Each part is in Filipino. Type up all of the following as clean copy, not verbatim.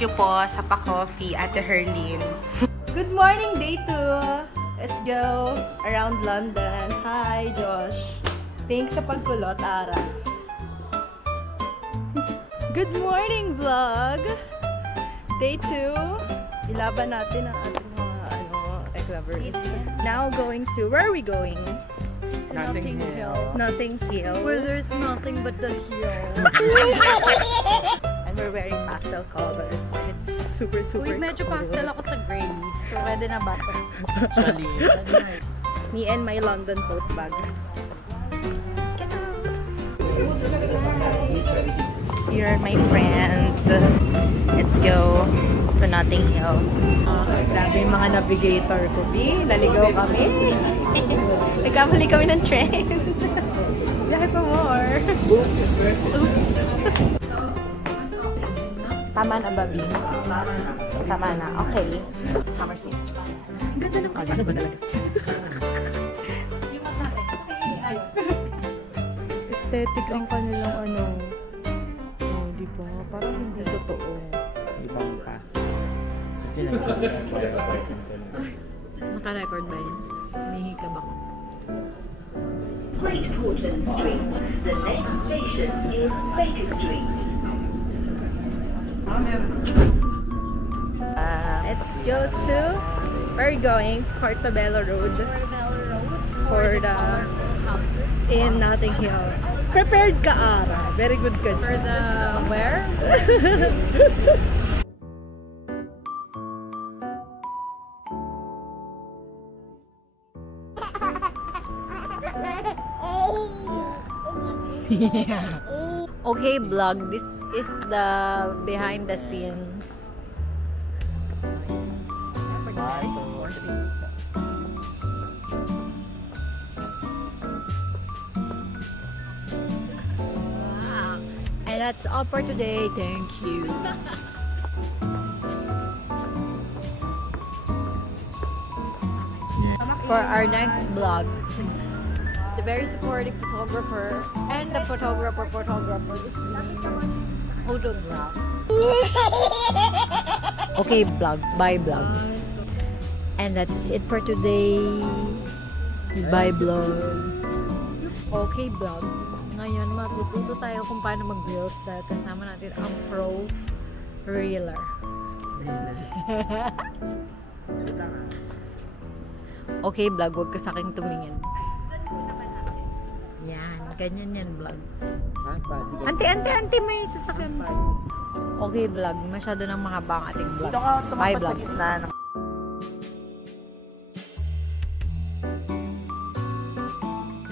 Thank you po sa pa-coffee, Ate Herlene. Good morning, day 2. Let's go around London. Hi, Josh. Thanks sa pagkulot, Ara. Good morning, vlog. Day 2. Ilaban natin ang ating mga recoveries. Now going to, where are we going? Notting Hill. Notting Hill. Where there's nothing but the hill. And we're wearing pastel colors. It's super Uy, medyo cool. pastel ako sa gray. So, pwede na ba ito? Me and my London tote bag. Here are my friends. Let's go to Notting Hill. Grabe yung mga navigator ko, B. Naligaw kami. Nagkamali kami ng train. Biyahe pa more. Oops. Tama na ba, B? Tama na. Okay. Hammersmith. Ang ganda ng kanya. Ano ba talaga? Aesthetic ang kanilang ano. Oh, di ba? Parang hindi totoo. Ibang pa. Kasi nagsasabi. Naka-record ba yun? Humihi ka ba? Great Portland Street. The next station is Baker Street. Let's go to, where are we going? Portobello Road. For the, in Notting Hill. Prepared ka, Ara. Very good ka. For the where? Yeah. Okay, vlog. This is the behind the scenes. Wow. And that's all for today. Thank you. For our next vlog, the very supportive photographer and the photographer is me. Photograph. Okay, vlog. Bye, vlog. And that's it for today. Bye, vlog. Okay, vlog. Ngayon, matututo tayo kung paano mag-reels dahil kasama natin ang pro reeler. Okay, vlog. Huwag ka sa akin tumingin. Yan. Ganyan yan, vlog. Ante, may sasakyan ba? Okay, vlog. Masyado nang mahaba ang ating vlog. Bye, vlog.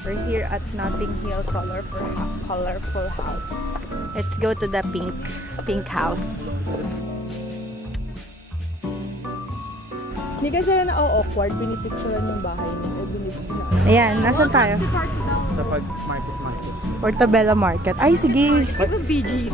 We're here at Notting Hill Colorful House. Let's go to the pink house. Hindi kasi na awkward, pinipicturean yung bahay niya. Ayan, nasan tayo? Sa pag-market. Portobello Market. Ay, sige. What the BGC?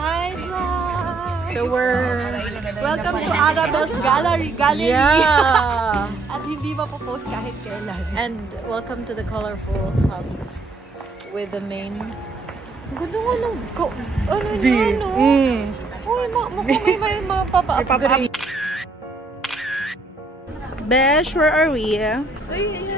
Hi, vlog! So we're... Welcome to Arabelle's Gallery. Yeah! At hindi mapopost kahit kailan. And welcome to the colorful houses with the main... Ganda nga lang. Ano yun, no? Uy, mukhang may mapapa-upgrade. Besh, where are we?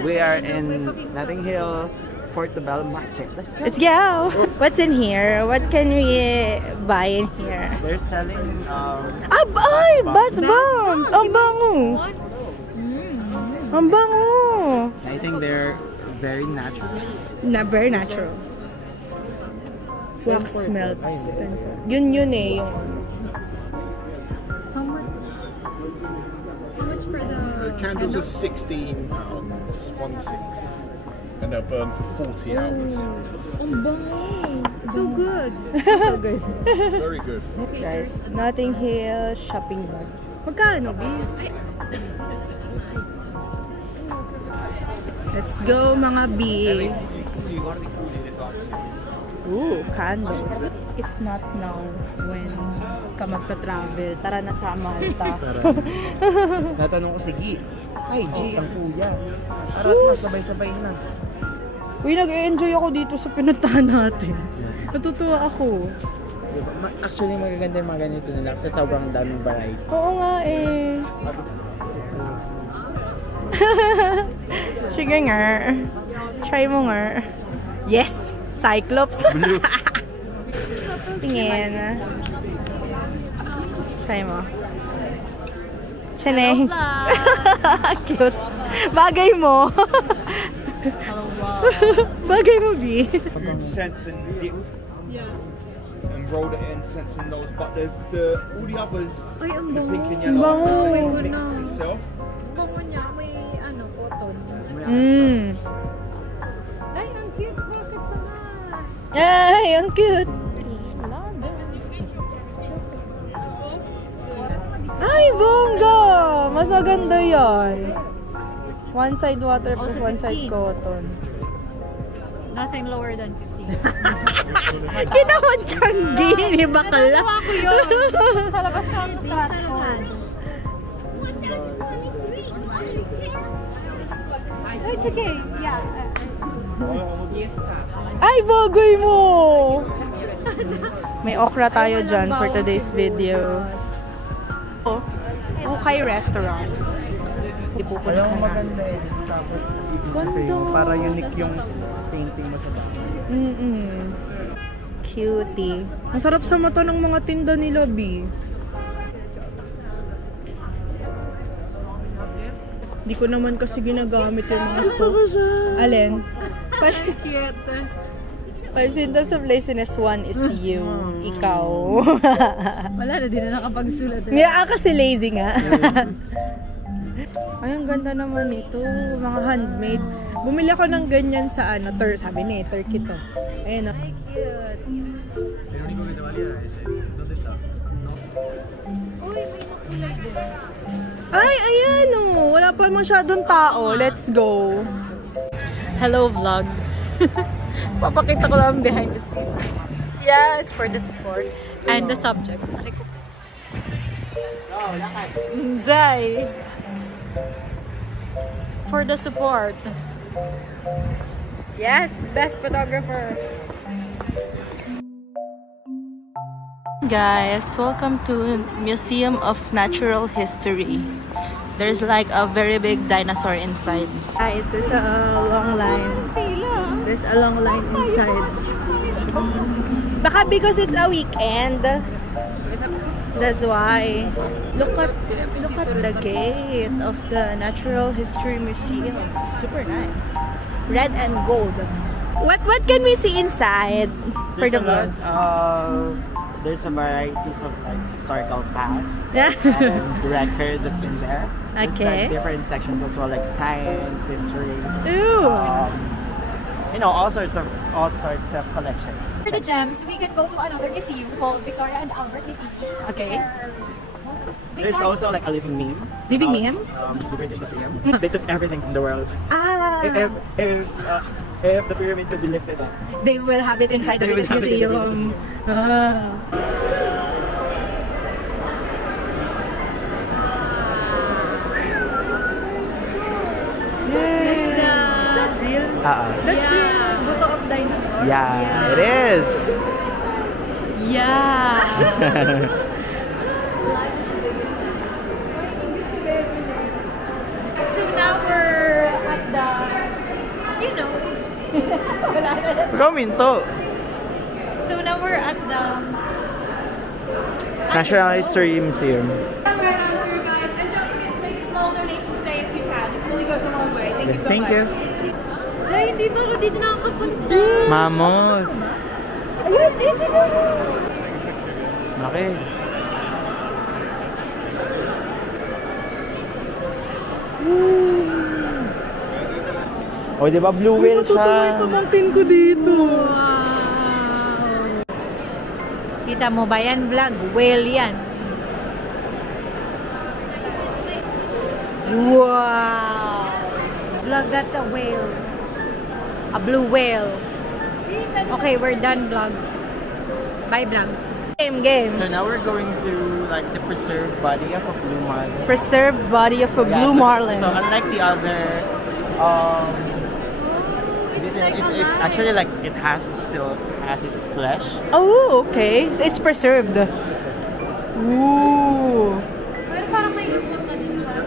We are in Notting Hill Portobello Market. Let's go. Let's go! What's in here? What can we buy in here? They're selling Ay! Bath bombs! Ang bango! Ang bango! I think they're very natural. Very natural. Wax melts. Yun eh. Yung... How much for The candles are £16, 1/6, and they're burned for 40 hours. Ang bango! So good! So good. Very good. Guys, Notting Hill shopping bag. Magkano, B? Let's go, mga B. Ooh, candles. If not now, when ka magta-travel, tara na sa Malta. Natanong ko si G. Ay, G, ang kuya. Tara, sabay-sabay na. Uy, nag-enjoy ako dito sa pinuntahan natin. Natutuwa ako. Actually, magaganda yung mga ganito nila kasi sobrang daming variety. Oo nga eh. Sige nga. Try mo nga. Yes! Cyclops! Tingin. Try mo. Chaneng. Cute. Bagay mo. Bagay mo, B. Sense and dip. Yeah. And roll the incense in those, but all the others, the pink and yellow, are mixed itself. Bango niya, may cotton. Ay, ang cute. Bakit naman? Ay, ang cute. Ay, bongga! Mas maganda yan. One side waterproof, one side cotton. Nothing lower than 15. Ginawan Changi, ni bakla. Natawa ko yun. Sa labas ng Oh, it's okay. Yeah. Ay, bagay mo! May okra tayo dyan for today's video. Ukay Restaurant. Ipupunta Alam mo na. maganda eh. Tapos, Ganda. para unique yung painting mo sa bahay. Cutie. Ang sarap sa mata ng mga tinda nila, B. Di ko naman kasi ginagamit yung mga soap. Alin? Cute. 5 symptoms of laziness, 1 is you. Ikaw. Wala na, di na nakapagsulat. Nga kasi lazy nga. Ay, ang ganda naman ito. Mga handmade. Bumili ako ng ganyan sa sabi niya, Turkey to. Ayan o. Ay, cute. Uy, may makulay din. Ay, ayan o. Wala pa masyadong tao. Let's go. Hello, vlog. Papakita ko lang behind the scenes. Yes, for the support. And the subject. Day. For the support. Yes, best photographer. Guys, welcome to Museum of Natural History. There's like a very big dinosaur inside. Guys, there's a long line. There's a long line inside. Baka because it's a weekend. That's why. Look at the gate of the Natural History Museum. It's super nice. Red and gold. What can we see inside for the vlog? There's a varieties of like historical facts Yeah. and records that's in there. There's, Okay. like, different sections as well, like science, history. Ooh. You know, all sorts of collections. For the gems, we can go to another museum called Victoria and Albert Museum. Okay. There's also like a living meme. Living meme? The British Museum. They took everything from the world. Ah. If the pyramid could be lifted up. They will have it inside the They will British have it in the Museum. British Ah. That's real buto of dinosaur. Yeah, it is. Yeah. So now we're at the, Ikaw minto. So now we're at the National History Museum. Guys, and don't forget to make a small donation today if you can. It really goes a long way. Thank you so Thank much. you. Zay, hindi ba ako dito nakakapunta? Mamot. Ayun, dito na. Okay. O, di ba blue whale siya? Pamatin ko dito. Wow! Kita mo ba yan, vlog? Whale yan. Wow! Vlog, that's a whale. A blue whale. Okay, we're done, vlog. Bye, vlog. Game. So now we're going through like the preserved body of a blue marlin. Preserved body of a blue marlin. So unlike the other, this it's actually like it still has its flesh. Oh, okay. So it's preserved. Ooh. Pero parang may lukot na din siya.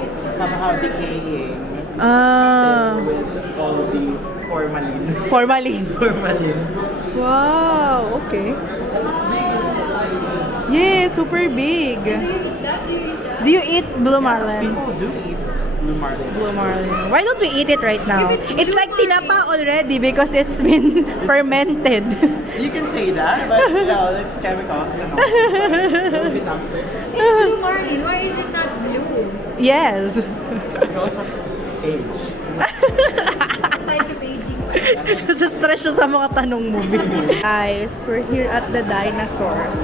It's somehow decaying. With all the formalin. Formalin. Formalin. Wow, okay. Yeah, super big. Do you eat blue marlin? People do eat blue marlin. Blue marlin. Why don't we eat it right now? It's like tinapa already because it's been fermented. You can say that, but yeah, it's chemicals and all. It'll be toxic. It's blue marlin. Why is it not blue? Yes. Because of age. Besides of aging. Stress siya sa mga tanong mo. Guys, we're here at the dinosaurs.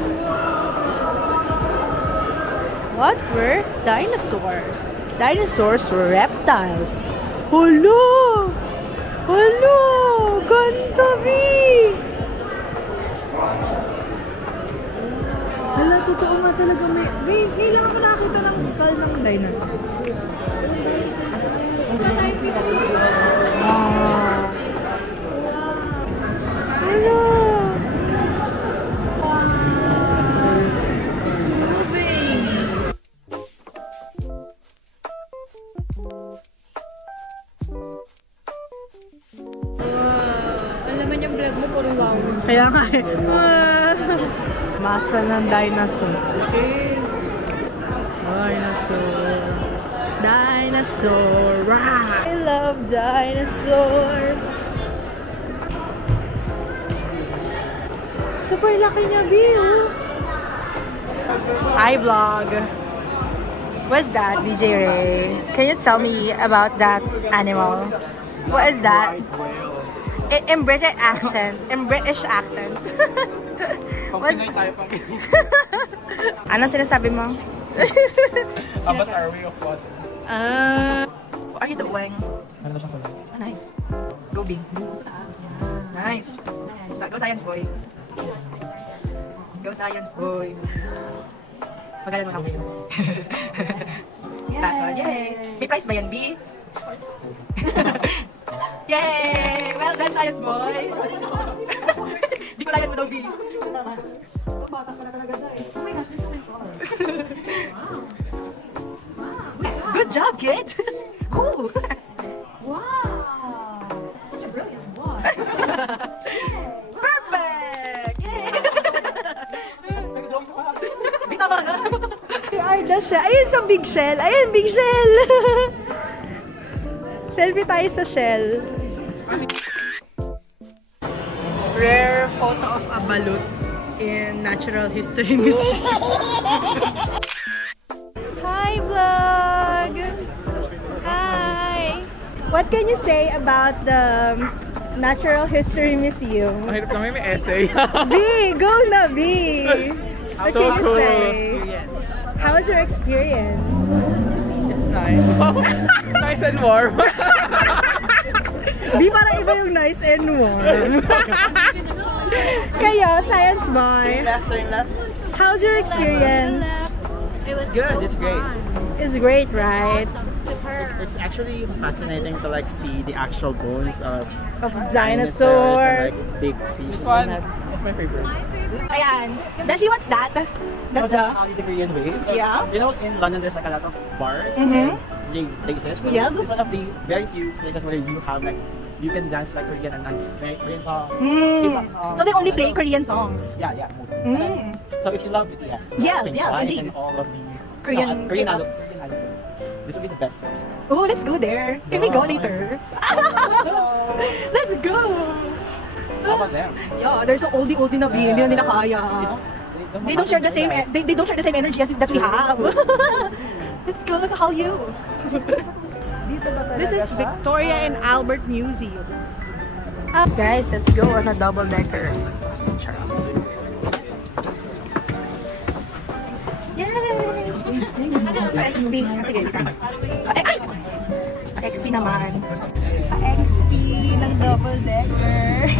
What were dinosaurs? Dinosaurs were reptiles. Hello! Hello! Ganda, B! Hala, totoo nga talaga may... Wait, kailan ako nakita ng skull ng dinosaur? Wow! Hello! Kaya nga eh. Masa ng dinosaur. Dinosaur. Dinosaur. I love dinosaurs. Super laki niya, Bill. Hi, vlog. What's that, DJ Ray? Can you tell me about that animal? What is that? In British accent. In British accent. Ano sinasabi mo? About our way of what? What are you doing? Oh, nice. Go big. Nice. Go science boy. Go science boy. Magaling mo kami. Last one. Yay! May prize ba yan, B? Yay! Well done, science boy! Di ko layan mo daw, B. Good job, kid! Cool! Wow! Such a brilliant one. Perfect! Yay! Bitawa ka! Arda siya. Ayun sa big shell. Ayun, big shell! Selfie tayo sa shell. Rare photo of a balut in Natural History Museum. Hi, vlog! Hi! What can you say about the Natural History Museum? Mahirap naman may essay. B! Go na, B! What can you cool say? experience. How was your experience? It's nice. Nice and warm. B, parang iba yung nice and warm. Kayo, science boy. Turn left. How's your experience? It was Good, it's great. It's great, right? It's actually fascinating to like see the actual bones of Dinosaurs. and like big fish. That's my favorite. Ayan. Beshi, what's that? That's the... the Korean waves. Yeah. You know, in London there's like a lot of bars Mhm. and places. So Yes. It's one of the very few places where you have like you can dance like Korean and like Korean songs. K-pop songs. So they only play Korean songs? Yeah, mostly. So if you love BTS, Yes, Pink yes, Twice indeed. and all of the Korean Korean K-pop. idols, this will be the best place. Oh, let's go there. Can we go later? Let's go! How about them? Yeah, they're so oldie na B. Hindi na nila kaya. They don't share the same. They don't share the same energy as that we have. Let's go. So how you? This is Victoria and Albert Museum. Guys, let's go on a double-decker. Yay! XP. Sige, ka. Ay! XP naman. XP ng double-decker.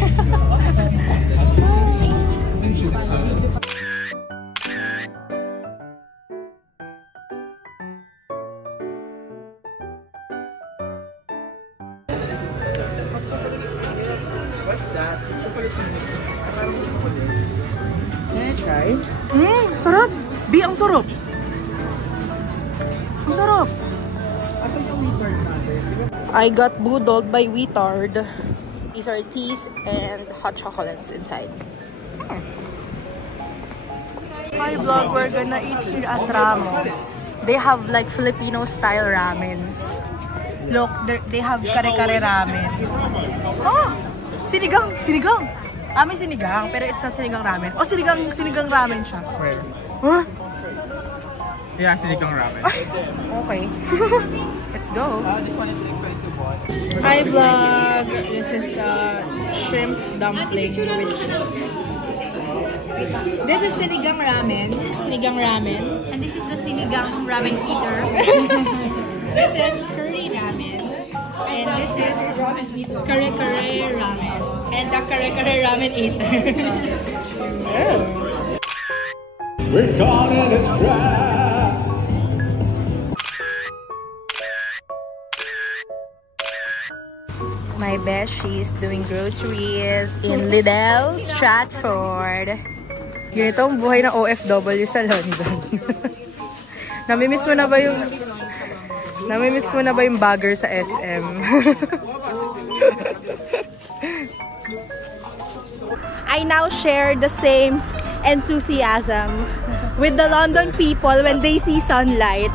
that. Chocolate mix. Parang gusto ko din. Can I try? Sarap! B, ang sarap! Ang sarap! Asa yung Weetard natin? I got boodled by Weetard. These are teas and hot chocolates inside. Hi vlog, we're gonna eat here at Ramos. They have like Filipino style ramens. Look, they have kare-kare ramen. Oh! Sinigang! Sinigang! May sinigang, pero it's not sinigang ramen. Oh, sinigang ramen siya. Where? Huh? Yeah, sinigang ramen. Okay. Let's go. This one is the expensive one. Hi vlog! This is shrimp dumpling with cheese. This is sinigang ramen. And this is the sinigang ramen eater. This is curry ramen. And this is kare-kare ramen. And the kare-kare ramen eater. We're calling it strap. My bestie is doing groceries in Lidl, Stratford. Ganito ang buhay ng OFW sa London. Namimiss mo na ba yung bagger sa SM? I now share the same enthusiasm with the London people when they see sunlight.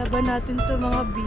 Laban natin to mga B.